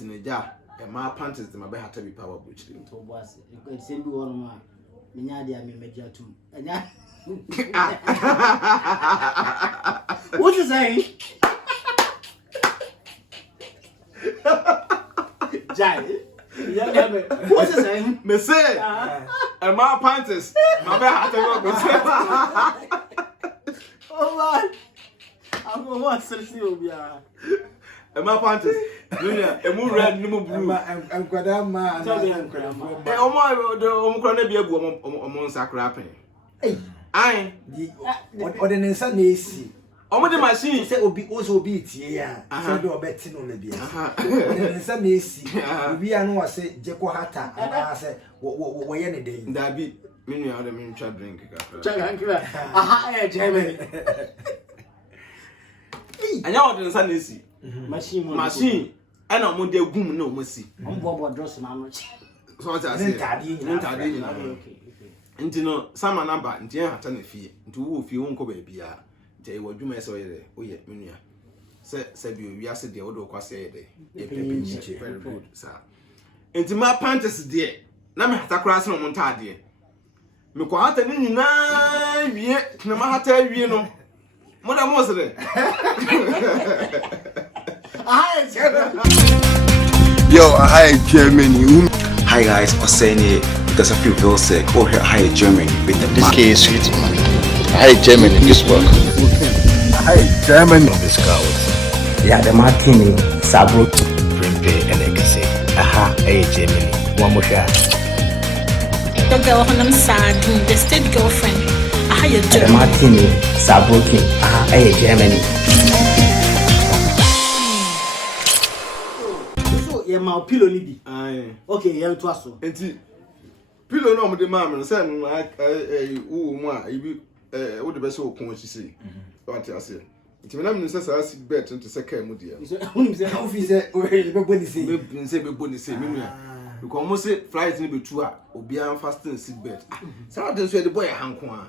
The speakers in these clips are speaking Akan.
Intinaja, a ma panties the mabe hata be power butch. To was it send you one more. Minyadi me media too. What you saying? Jai. What's you saying? Me say, a ma panties, mabe hata go. Oh man. I'm going to see you. A ma panties. A moon red, no blue. I'm Quadama. Omcrona be a woman among sacrapping. I ordinance and AC. Oh, the machine said will be also beat, yeah. I do a betting on the beer. Some AC. We are no, I say, Jacko Hatta, and I said, what any day. That be many other men try drink. Aha, Germany. And now the sun is machine. And I'm on the boom, no mercy. I'm Bob Dross and I'm so I say, into no summer number, and Jan had a fee to woof you won't go baby. Jay, what you may say, oh, yeah, Minia. Said you, yes, the old quasi day. Very good, sir. Into my panties, dear. Now, I cross on Montadia. Mequata, yet, no matter, you know. What I was it? Yo, hi Germany. Hi guys, Oseni because of you feel sick. Oh, hi Germany with the This case sweet man. Hi Germany, this work. Hi Germany. This cows. Yeah, the Martini, Sabro, Primpe and Legacy. Aha, hey Germany. One more shot. Your girl, I'm sad. The state girlfriend. Aha, you the Martini, Sabro, aha, hey Germany. Yeah, my pillow nibi. Aye. Okay, yeah, it was so. Enti pillow no mo de mam say no wo mu a ibi wo de be say okun chi sei. What you say? Enti me na me say say sick bed to say kai mu dia. Who say how fi say we be boni say. Me say be boni say me nua. Because mo say flight ni be tu a obi an fasting sick bed. Say what dey so the boy hanko a.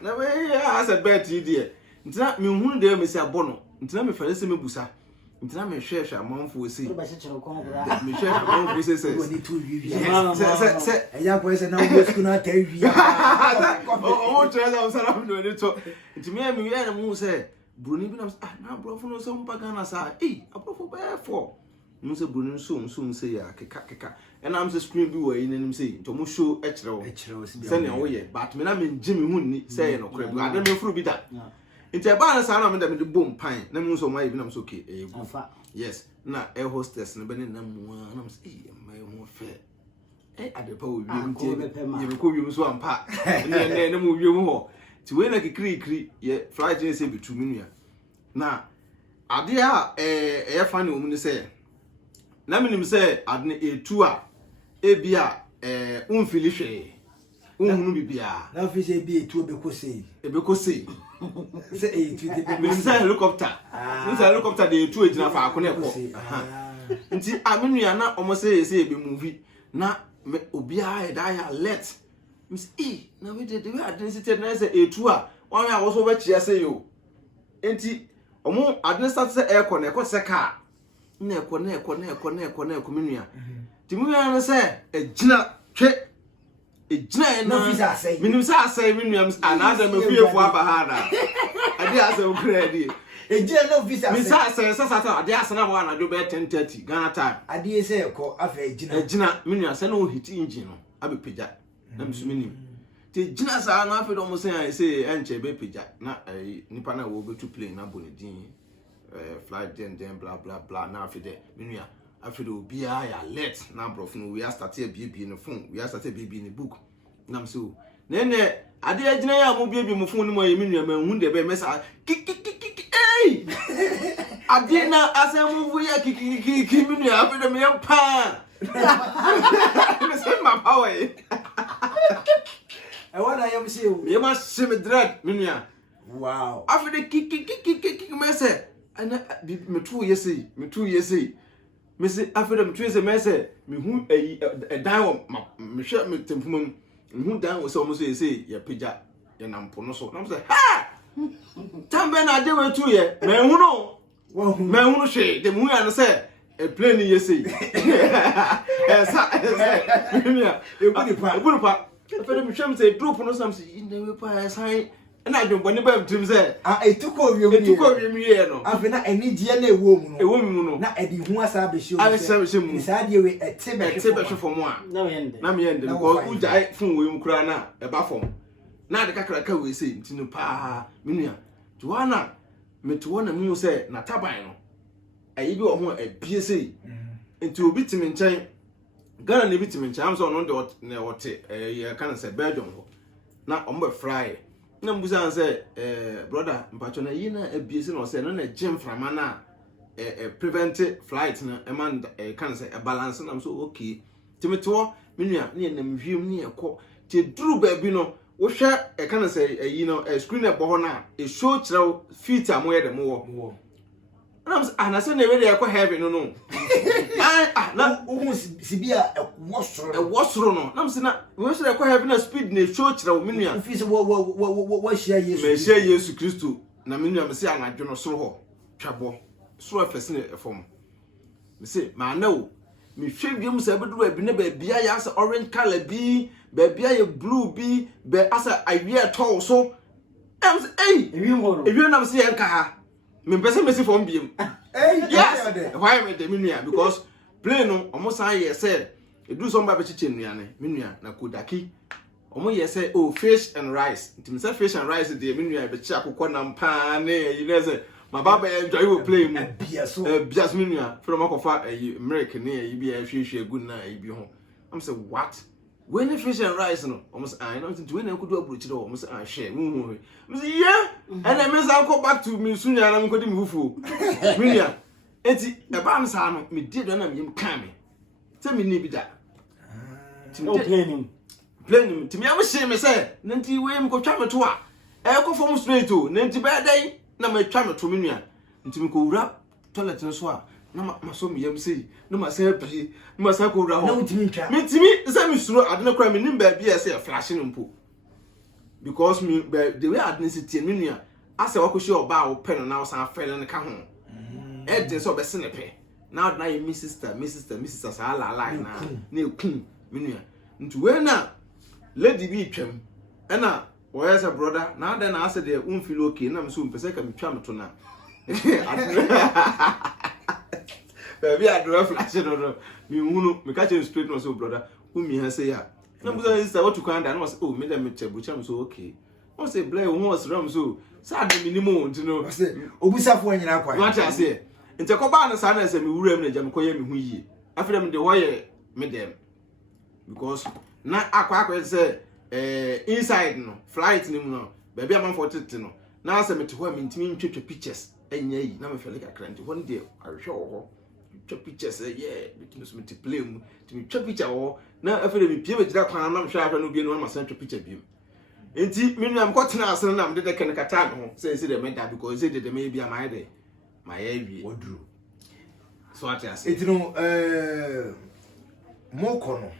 Na we as a bed ti dia. Enti na me hunu dey me say abono. Enti na me fere say me busa. Ntina me hwehwe amanfo ese me hwehwe amanfo ese se go ni to wi se eya boy se na wo school na ta wi o treza o sara me no to ntimi me wi na mu se broni bi na brofo no so mpa Ghana sa abrofo be for mu se broni so se ya keka and am se screen bi wo yi nanim se to mu show e kire wo se na wo ye but me na me ngimi hu ni se ye no kore bi ade me furu bi da. Inte ba na sa na me da me de bom pan na me so my bi na me so okay yes na air hostess na be na mu na me say my ho fe ade pa wo wi nti ye ko wi so ampa na mu wi mu ho ti we na kikiri ye flight ni se bitu mi nua na ade a e fa na o mu ni se na me nim se ade na etu a e bia unfili hwe unhunu bibia na fi se bi etu ebeko sei say etu de me say helicopter me say helicopter de etu ejina fa akone ko nti amenua na omo say be movie na obi a da ya alert me say na we de we identity na say etu a wan ya wo so ba chia say yo nti omo administrator say aircon na ko say car na ko menua ti mu ya no say ejina twe ejina na minimum say menua another me fiefo abahada ade asa ukradi ejina no visa me say sasa ade asa na wa na do be 10:30 Ghana time ade say ko afa ejina menua say no hit engine no abepeja na msuminim ti ejina sa na afa do mo say enche be peja na nipa na wo betu plane na bonedin flight then blah blah blah na afa de menua afa do obi a ya alert na brof no we are start BB no phone we are start BB no book nam so nene ade agina ya mo BB mo phone no mo menua ma hu de be mesa ade na asem vu ya kiki menua afa de me pa me say my power I want I am see you me ma sheme dread menua wow afa de kiki me say ana me tu yesi me say afa de me tu yesi me say me hu dan wo me hwe me tempum me hu dan wo so mo so yesi ya peja ya nampo no so na say ha tambe na de we tu ye me hu no hwe de mu ya no say a plane yesi esa mia egunu pa afere mi hwem say drop no sam say in the pa sai na adwombo ne ba mtrim say etuko wiem ye no afi na enigye na ewo mu no na edi hu asa be show mu sa de we ete be hwe mu a na me yende because uja fun we mu kura na e ba fom na ade kakra ka we say ntinu pa menua tuana meto na mu say na taban no ayi bi wo ho abie sei nti obi timi nkyɛn Ghana ne bi timi nkyɛn am so no de na wote ye kan say Belgium ho na ombe fry na mbusa say brother mpacho na yi na abie sei no say no na gym frama na prevent flight na man kan say balance na so okay timi to menua ne na mhwiem ne ekɔ ti duru ba bi no wo hwɛ kan say yi no screen e bo ho na e show kyerɛw feet amoye de mo wo na so na we dey ekɔ heaven no na ohun sibia wosoro no na mse na we should ekɔ heaven na speed na show kyerɛw menua fi so wo share Yesu me share Yesu Kristo na menua me se anadwo no soro ho twabo soro afese na efom me se ma na o me hwɛ wiem se bedu ba bi na ba bia ya asa orange color bi ba bia ya blue bi ba asa awie tall so am say ewie na me se yanka ha me pese me se fom biem yes why me de menua because plane no omo san ye say edu so mba be chiche nuane menua na kodaki omo ye say oh fish and rice ntimi say fish and rice de menua be chi akokɔ na mpa na you know say my baba enjoy we play mu bias menua from akofa American na yi bi ahwehwe egu na yi bi ho am say what when fish and rice no omo say I know ntimi we na nkodu aburo chi do omo say share hu me say yeah and I miss go back to me sunya na nkodi me fufu menua eti e ba am sa no me di do na me kan me say me ni bi da plane timi am hye me say nanti we me ko twa me to a e ko form straight o nanti ba dai na me twa me to me nua ntimi ko wura toilet no so a na ma so me yam sei na ma say pie na ma say ko wura ho na utimi twa me timi say me suro ade na kra me nim ba bia say flash no mpo because me the way ethnicity me nua ase wa ko hye oba wo pen na wo san fele ne ka ho e de so be se ne pe now na me sister sa la na ekun me nua nti we na lady bi twam e na wo yes brother na da na ase de feel okay na me so mpese ka me twa me to na baby adora flash no me hunu me ka che straight no so brother mi ha say ya na buza sister what to kind and was oh me dem chebucha me so okay o say blay who was ram so sad minimum nti no say obusafo anyina kwa what I say nti ko ba na sa na say me wuram na jam koye me hu yie afere me de hoye me dem because na akwa say inside no flight ni mu no baby am for tete no na say me te ho me ntimi ntwetwe pictures enya yi na me fele kakra nti ho de ahwe ho twa pictures yeah me so me te play mu ti me twa picture ho na afere me pie me jira kwan na me hwa ahwe no bi no ma san twa picture bi enti me nua me ko tena asen na me de ken kata ho say the meda because say the me bi am I dey my heavy odru so what I say it no mokono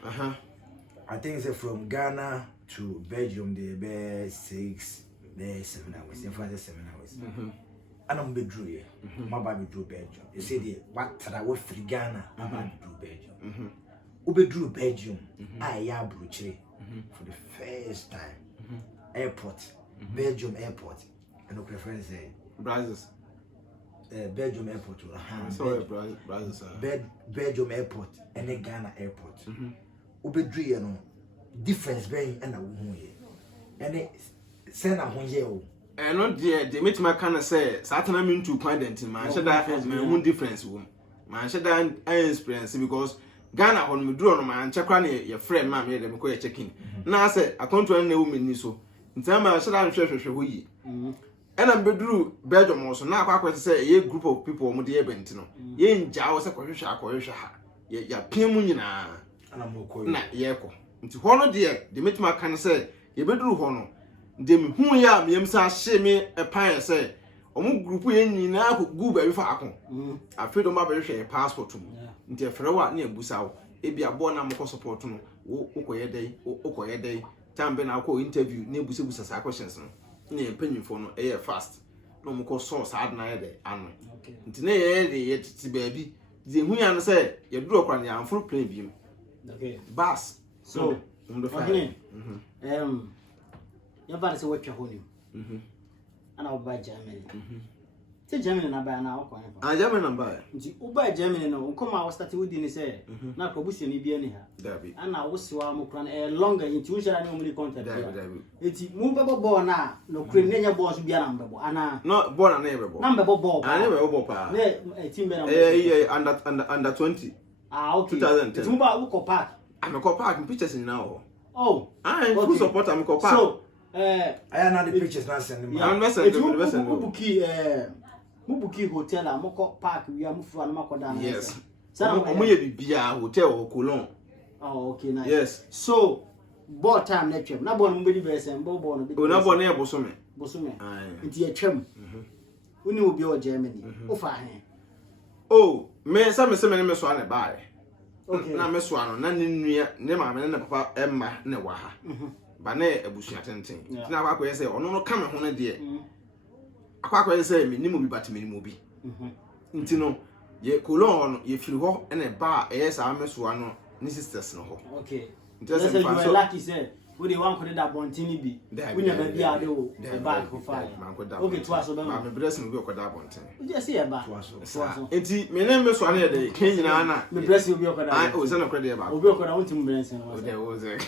I think say from Ghana to Belgium they be 7 hours in fact 7 hours and I'm bedru here my baby drew Belgium they say they what we free Ghana my baby drew Belgium Ubedru Belgium I ya bruchire for the first time airport Belgium airport and no preference say Brazos Belgium airport Belgium airport and the Ghana airport Ubedru you know difference being and wo here and send a one year and not there they make my kind of say Saturday mean to point man should that my own difference woman man should that experience because Ghana on me draw no man check on your friend man me dem ko checking na say account to na woman ni so ntama should that hwehwehwe ho yi and am bedru Belgium also na akwa say a group of people mo dey bent no ye nja wo say kwehwehwe ha ya pin mu nyina ana mo ko na ye ko nti ho no de make my kind say ye bedru ho no dem hu ya me sa hye me epan say omo group ye nyina ko gu ba bi fa akon afedo ma ba hwehwe passport mu nti efrewa na ebusa wo e bia bo na mo ko support no wo koye dai tambe na ko interview na ebusa sa questions no na empanyimfo no e fast no mo ko source ad na ye dai ano nti na ye de ye titi ba bi the hu ya no say ye duro kwa na amfuru plane bi. Okay. Bus. So, okay. Your body say what you holding. And I'll buy Germany. Say Germany na buy na okwan fa. Germany na buy. Nti u buy Germany no, come out start with ni say na probusi ni bia ni ha. Dabi. Ana wo siwa mo kran longer nti wo shara ni mo ni contract. Dabi. Nti mu bebo ball na no kran nenya ball so bia na mbebo. Ana No ball na bebo. Na mbebo ball. Na bebo pa. Na team be na under 20. Okay. 2010. Nti mu ba wo ko park. I'm a park pictures in now. Oh. I who support am ko park. So, I am the pictures not sending. I'm not sending the Mubuki hotel a moko park we am fu an makoda na. Yes. Omoye bibia hotel o Cologne. Oh, okay, nice. Yes. So, ball time na twem. Na ball no be be say ball no be. O na ball na e bosome. Bosome. Aye. Nti e twem. Uni obi o Germany. O fa he. Oh, me say me so an buy. Okay. Na me so ano na ne nua ne ma me ne papa emma ne wa ha. Ba na abusua tenten. Na akwa say ono no ka me ho ne de. Akwa say me nimu bi bat me nimu bi. Nti no ye Cologne ye firi ho na ba e sa me so ano ni sisters no ho. Okay. Just you are lucky say we dey wan credit that bontini bi. We never be ade o. The back for fire. Okay, twice so be. Ma me bless me bi okoda bontini. You just see e ba. Twice. Nti me ne me so ano ye dey ken nyina na. Me bless you bi okoda. Ah, o se no credit ba. Obi okoda won tim bless no. O dey o ze.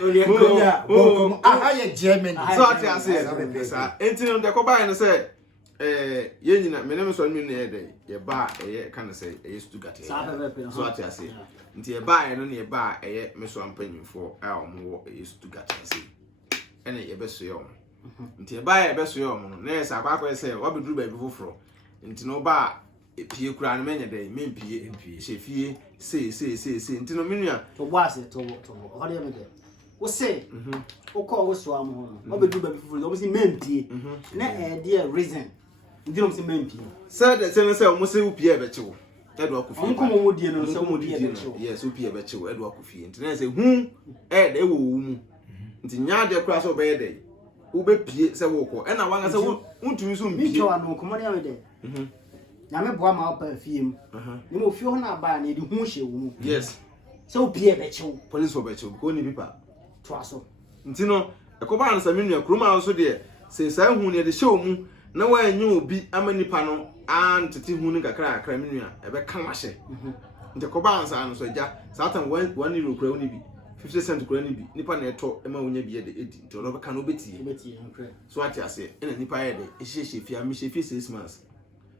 Only go. I am Germany. So ati ase. Nti no de ko ba no say ye nyina me ne me so no ne ye dey. Ye ba ye kan say ye Stuttgart. So ati ase. Nti e ba no ne e ba eye me so ampanyimfo a omwo e Stuttgart say ene ye beso ye omo nti e ba ye beso ye omo no na esa akwa say obeduru ba bi foforo nti no ba pie kura no menye dey mempie chefie say nti no menua to boase to ho de me de wo say wo call wo so am ho no obeduru ba bi foforo wo say mempie na e de reason nti no say mempie say de say omo say wo pie e be chewo edo akufie onko mo die no say mo die be chewo yes wo pie e be chewo edo akufie nti na say hu e de wo mu nti nya de kura so be de wo be pie say wo ko e na wanga say wo ntumi so mpie mi chewa no ko mo de me de na me boa ma pa fiem ni mo fie ho na ba na de hu hye wo mu yes say wo pie be chewo police wo be chewo ko ni pipa to aso nti no ekoba an sa menua kroma so de say sa hu ne de hye wo mu na wa anyu obi amanipa no antete hu ni kakra menua e be kan ahye nti ekoba an sa no so ja satan 1 euro kura oni bi 50 cent kura ni bi nipa na eto e ma wonya bi e de edi nti ono be kan obeti so ati ase ena nipa ye de ehye fia me hye fie 6 months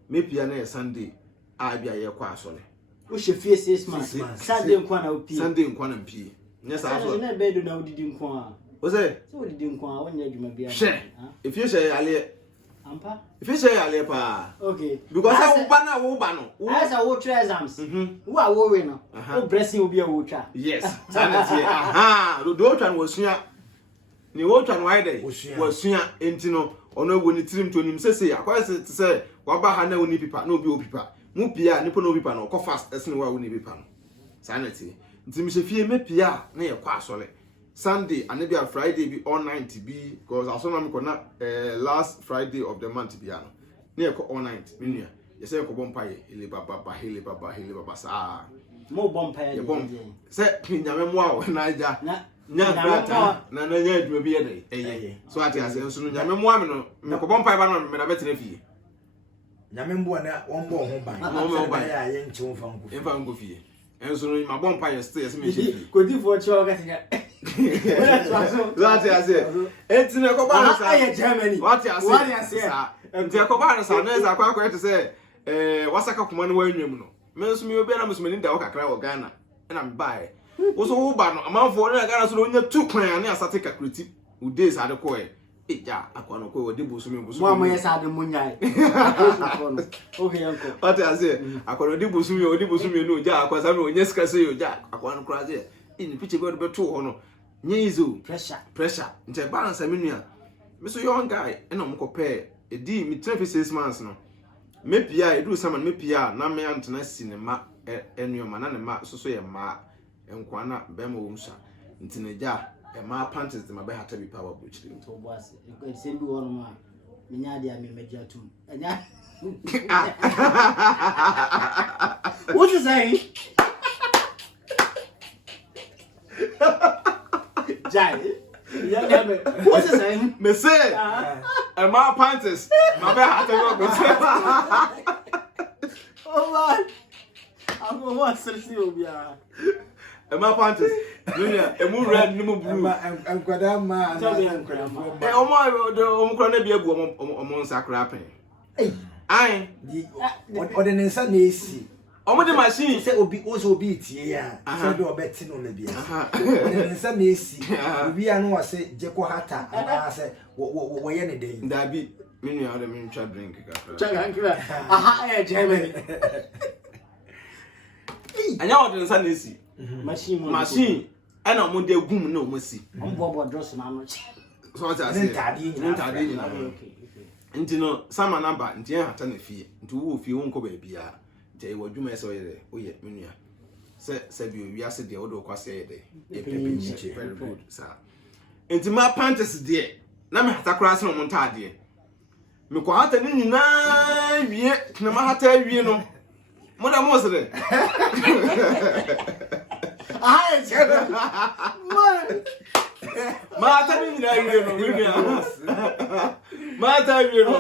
me pia na Sunday a bia ye kwa asole wo hye fie 6 months Sunday nkwa na opie Sunday nkwa na mpie nya sa so na be do na odidi nkwa a o say so odidi nkwa a wonya adwuma bia if you say ale ampa if you say ale pa okay because I wo ba no as a wo try exams wo a wo we no wo blessing obi a wo twa yes sanity do twa no sua ni wo twa no why dey wo sua enti no ono wo ni tirim to nim sese akwa se wa ba ha na wo ni pipa na obi o pipa mu pia nipo na obi pipa no ko fast esne wa wo ni pipa no sanity nti mi se fie me pia na ye kwa asole Sunday and maybe a Friday be all night be because I saw na last Friday of the month be ano na all night menua ye say ko bompaye ile baba sa mo bompaye ye bom say nyame mo a na ja nya brata na nya adwuma bi ye dey so ati ase nso no nyame mo a me no me ko bompaye ba no me na betena fie nyame mbo na won bo ho ban ya ye nche won fa nko fie enso no ma bompaye stay ase me fie ko di for cho ga tinga What I say? It's in a command. I Germany. What I say? And the command son is a quack to say, what's a cock money when you know? Miss me, be a Muslim in the Oka or Ghana, and I'm by. Was all but a month for Ghana, so only 2 clan, as I take a critic who days had a coy. Ja, akwa no ko de bosu me. Mo amoye sa de munyai. Okay uncle. What I say? Akwa no de bosu me no ja akwa sa no onye sika se yo ja akwa no kra se. In picture go be to ho no. Nyezo pressure. Nte balance menua. Me so young guy e no mko pe e di me 6 months no. Me pia e do sama me pia na me antena cinema enuoma na ne ma so ye ma enkwa na be ma wo msa. Nti ne ja e ma panties de ma be hata bi power bridge to boss e sembi wono ma Menya dia me mediatum. Enya. What is saying? Jai. Yeah, what is saying? Me say, and my panties, my bad. Oh man. I'm going to watch Silvia. And my panties, Junior, and more red, no blue. I'm Quadama, Oh my, the Omcrone be a woman among Sacrapping. I, or the Nissan AC. Oh, the machine Say, will be also beat here. I do a betting on the beer. Nissan AC. We are no, I say, Jacko Hatta, and I say, what any day. That be, meaning I don't mean to drink. Aha, Germany. I know the sun is machine, and I'm on the boom no mercy. I'm Bob Dross, Mamma. So I said, and you know, some number, and Tia had a fee, to woof you won't go baby. They were do my soil, oh, yeah, Minia. Said you, we asked the old Quassay day. Very good, sir. Into my panties, dear. Now, I have to cross on Montadia. Me quite a nine yet, no matter you know. Mother Mosle. Martha, you know,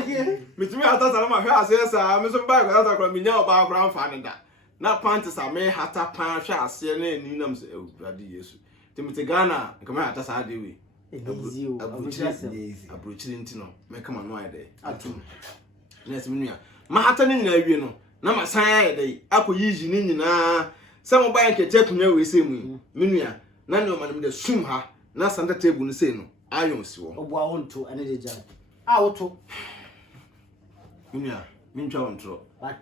Miss me, I thought I'm a house, yes, I'm Mr. Bagger, I thought me now about brown finding that. Now, Pantis, I may have to pan shall see a name, Ninums, Radius. Timothy Ghana, come out as I do. A bruchilintino, make come on my day. At 2. Yes, Minia. Mahatan, you know. Na masaya dey akoyi ni nyina some bank check nya we say mu menua na ne o man me sum ha na sanda table no say no ayon si wo obo awonto ane de ja a woto menua mentwa wontro but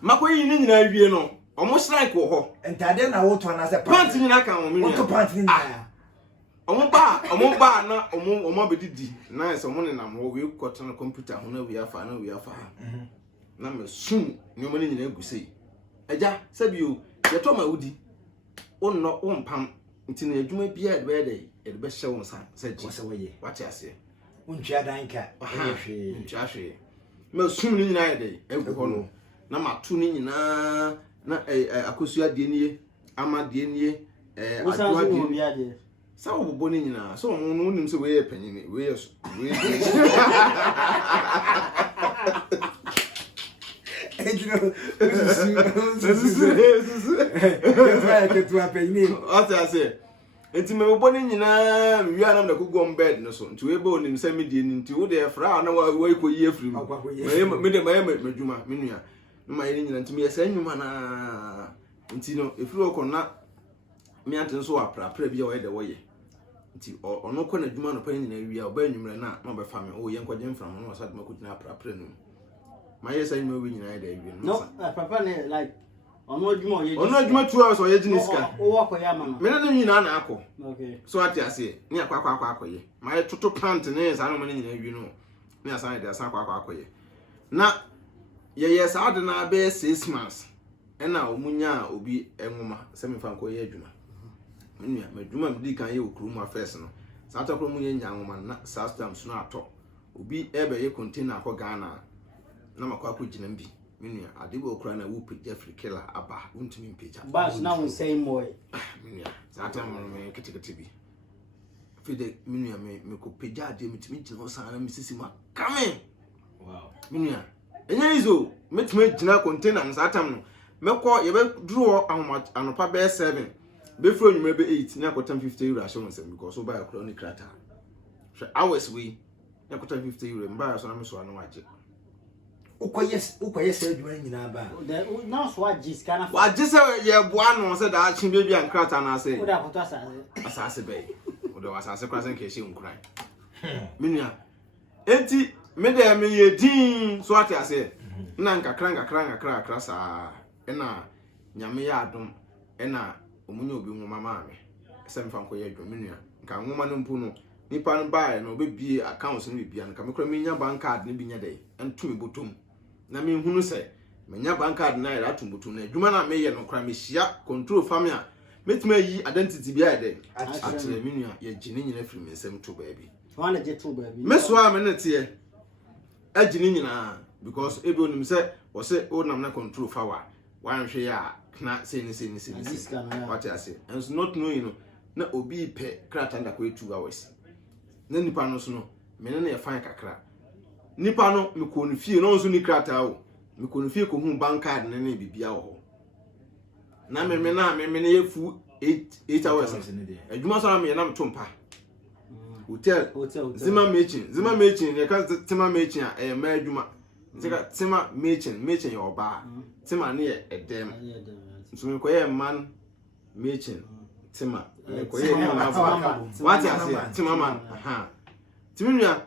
makoyi ni nyina wie no omo strike wo ho entade na woto na say pant nyina kan wo menua woto pant ni nyina omo ba na omo bedidi na so mo ne nam wo we kwot na computer ho na we afa na me sum ni o mani nyina egusei eja sabio ye to ma wudi onno ompam ntina adwuma bia de be de e be hye won sa saji wate ase untwa danka ehwe untwa hwe me sum ni nyina de egu ho no na matu ni nyina na akosua de nie ama de nie adwa de sa wo bobo ni nyina so mo no nim se we ye panyini we ye you know, this is why I get to happen. What I say, it's me born in we are not go on bed, no son. To a bone in semi into the frown, no way for year free. Meduma, Minia. My Indian to me, a same man. Intino, if you are not me, and so I pray be away the way. Or no corner, Juman opinion, we are burning not number family, or young Quadim from one side, my good nap, prenum. My yes, I know we united. No, Papa, like, on no Juma 2 hours or Yajiniska. Oh, Yaman. Meaning, Nako. Okay. So I say, near Quaquaquaque. My total pant names, I don't know, you know. Near side, there's some Quaquaque. Now, yes, I don't know, bear 6 months. And now, Munya will be a woman, 7 franco Yajuma. My Juma Dican, you crew my first. Santa Cromunian young woman, not South Dam Snow top. Will be ever a container for Ghana. Na makwa jinambi minia adibo okra na wupi Jeffrey Keller aba untimi mpija but now we say more minia zata me ketekete bi fide minia me ko peja ade mitimi jina osana misisi ma kame wow minia enya izo metime jina container nsatam no mekọ yebe duro anopa be 7 be fro nyumre be 8 na akotam 50 euro asho nsem because so buy okra ni krata hours we na akotam 50 euro mba so na me so anu waje ukoye se adwuma nyina ba now so agis kana wa gise ye boa no se da achi bebi ankrata na se o da foto asase be o da asase kwasen ke hye nkran minia enti me de me ye din so ate ase na nkakra sa na nyame ya adom na omunye obi nwoma ma me se mfa nkoye adwuma minia nka nwoma no mpu no nipa no bae no bebie accounts no bibia nka me kra me nya bank card ne binya dai entumi botom na me hunu se me nya bank card na ira tumbutu na adwuma na me ye no kra me hia control family metuma yi identity bi ade Akyerɛ akyerɛ me nua ye gine nyina firi me nsɛm to baabi wana je to baby me so a me ne te agine nyina because ebi onim sɛ wo se o nam na control power wan hwe ya na say ni what I say and not knowing na obi pe krata nda ko 2 hours na nipa no so no me ne na fan kakra nipa no me ko no fie no so ni krata o me ko no fie ko hu bank card ne na bibia wo na me ne yefu 8 hours adwuma so na me na me tompa hotel zima mechin ne ka tema mechin a ma adwuma ntika tema mechin yo ba tema ne edem so me ko ye man mechin tema me ko ye man what I say tema man aha timinua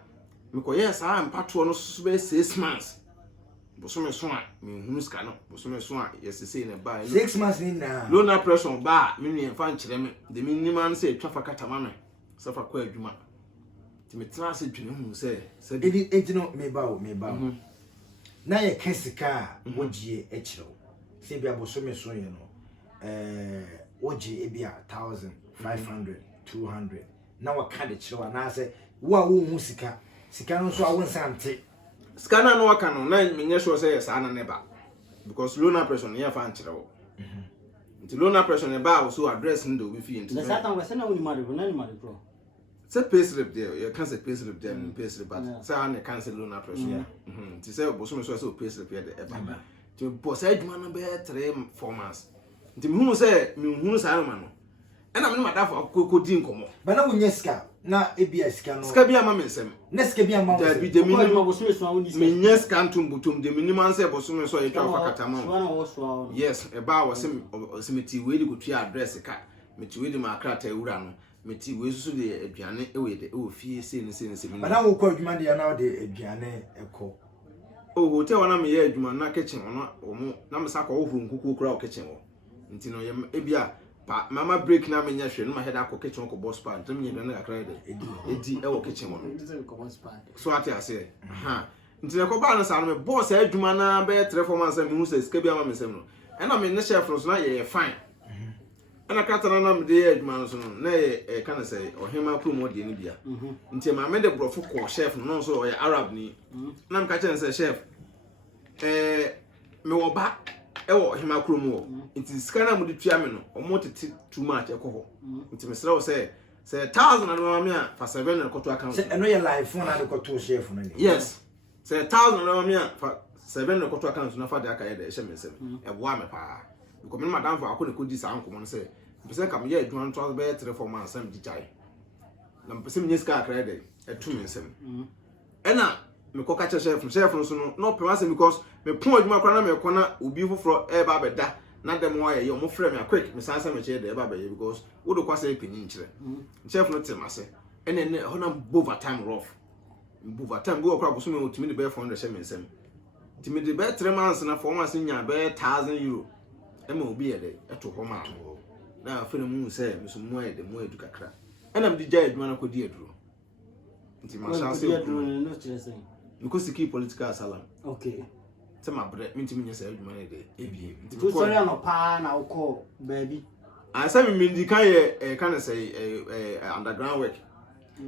me ko ye sa mpato no so be 6 months bosome so a me hunu ska no bosome so a yesese ne ba 6 months ni na low na pressure ba me nua fa nkyere me de me niman se twafa katama me safa kwa adwuma ti me tra se dwene hu se edino me ba na ye kesika wogie ekiro se bia bosome so ye no wogie e bia 1500 200 na waka de kiro na se wo a wo hu sika no so a won sante scanner no waka no na menye sure say yes ana neba because low na pressure no fa nkyere wo nti low na pressure ne ba so address ndo bi fi nti na satan we se na woni mari bro say payslip there you can say payslip there payslip but say an cancel low na pressure nti say boso me so payslip there the eba nti boss adwuma no be 3-4 months nti me hu say ma no ena me madafo akokodi nkomo ba na wonye ska na ebia ska no ska bia ma mensem na ska bia ma da bi de minimum boso so awon dis me nyes kantum butum de minimum say boso me so yetwa fa katama yes eba was meti we di kutua address ka meti we di ma krata ewura no meti we so de aduane ewe de o fie se ni ba na wo kwa adwuma de na de aduane ekọ o hotel wana me ye adwuma na kitchen ono omo na me saka wo hu nkuku kura o kitchen wo nti no ebia pa mama break na menya hwe no ma head akọ kitchen ko boss pan ntam nyɛ na kakra de edi e wo kitchen wo so ati ase ha nti ne ko ba na sa no me boss adwuma na be 3-4 months me hu se ska bia ma me sem no ɛna me ne chef no so na ye fine ana katana na me de adwuma no so no na ye kana sɛ ohema promo de ni bia nti ma me de brofo ko chef no so o ye arab ni na me ka kyerɛ sɛ chef me wo ba ewo hima krom wo nti skana mu de tua me no omo tete too much ekoho nti me sra wo say 1000 na ma me a fa 7 na koto account say eno ye live phone na de koto chef no ni yes say 1000 na ma me a fa 7 na koto account na fa de aka ye de hye me nsem e boa me pa because me madam fa akọ na kodi sa ankomo no say pese kam ye adwan to be 3-4 months am di chai na pese me nyeska akra de etu me nsem ena me ko ka chef no so no pe because me pon adwuma kra na me ko na obi foforo e ba beda na dem wa ye mo frɛ me quick me sansa me che de e ba be because wo do kwasa e pinyi nkyere chef no temase ene ho na bova time go kra boso me otimi de be 400 she me nsem timi de be 3 months na 4 months nya be €1000 e ma obi ye de eto ho ma na afere mu se me so mu aye de mu edu kakra ena me di ja adwuma na ko di eduro nti ma sha se no stress because keep political asylum okay tema bre minti minye say adwuma na de ebie nti to sorry no pa na ukọ baby I say me ndi kan ye kan say underground work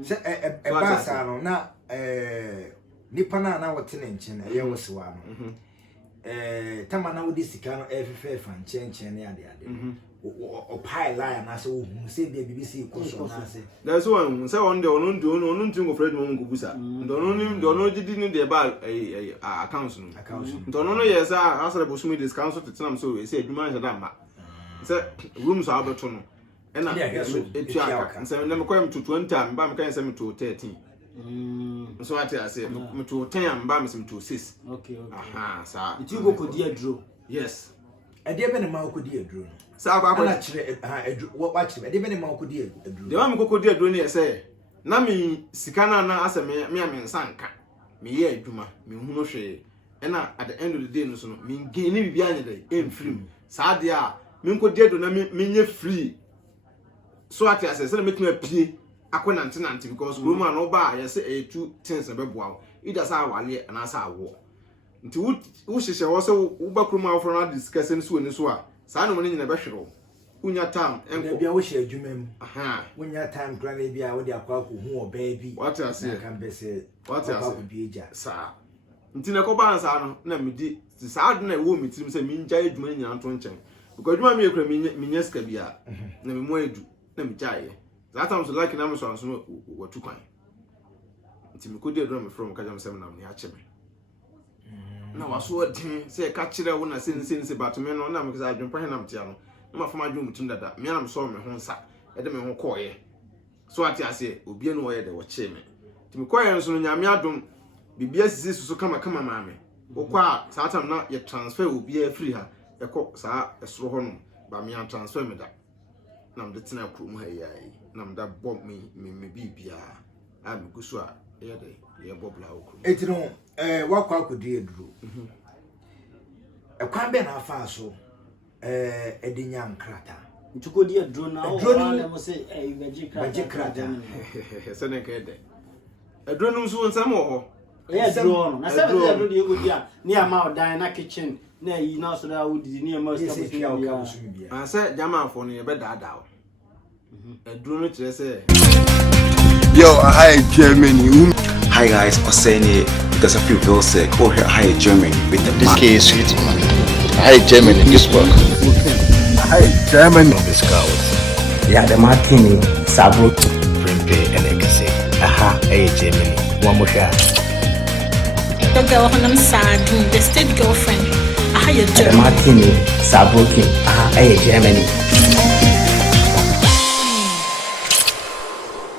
say ba sa no na nipa na wote ne nchen ye wosewa no tama na wodi sika no efefe fa nchen ne ade o pile line na so hu say be BBC ko so na say that's one say on the onu nti ngo Fred mo nkubusa ndono gidi ni de ba accounts no ndono yes asere bosumi discount so tetenam so say adwuma nja da mba say rooms are beto no ena etu aka say na me kwem to 20 am ba me kan say me to 13 so ati ase me to 10 am ba me say me to 6 okay aha sa it you go kodi adro yes ade be ne ma kodi adro no sa kwa na kire wa kire ade be ne ma kodi adro de wa me kodi adro ne say na me sika na ase me nsanka me ye adwuma me hu no hwe ena at the end of the day no so no me gain ni bibia nya dey emfrim sa de a me nkodi adro na me nye free so ati ase say na metuma pie akona nante because room no ba ye say two things na be boa ida sa wale na sa awo nti wo hihye wo say wo ba kroma wo na discuss ni so a saa no mo nyina be hwero unya time enko bia wo hye adwuma mu aha wonya time kra na bia wo de akwa ko hu oba bi what you say kan be se what you say bi eja sa ntina ko ba ansa no na medi sa ade na wo mitirim se minja adwuma nyina nto nchen because adwuma me ekra minya ska bia na me mo edu na me jaye that time so like na me so anso watu kwan ntimi ko de adwuma me from ka jam sem na me a cheme na waso din se ka kire wo na se batome no na me ka adwuma he na mtia no na ma fama adwuma mutum dada me na me so me ho nsa e de me ho koye so ati ase obi enu wo ye de wo cheme ntimi koye nso no nyame adom bibia sisi susu kama maame okwa saa tam na ye transfer obi free ha ekọ saa esoro ho no ba me transfer me da na me tena krom ha yayi na me da bomb me bibia a me gusu a ye de ye bobla okrom etino wakwa akodi eduro ekwan be na afa so edinya nkrata ntukodi eduro na o na mo se beji krata se ne kede eduro no so nsam ho drone na sabe ya do yego dia ni ama odan na kitchen na yi na so da wudi ni ama establish bia say jama fo no ye be dada o eduro no kire say Yo, hi Germany. Hi guys, Oseni, because I feel real sick. Oh, here, hi Germany with the This kid is sweet, man. Hi Germany, this work. Hi Germany of the Scouts. Yeah, the Martini, Sabro, Primpe and Ekase. Aha, hi Germany. One more shot. Don't go on sad, the state girlfriend. I had your the Martini, Sabro, Germany.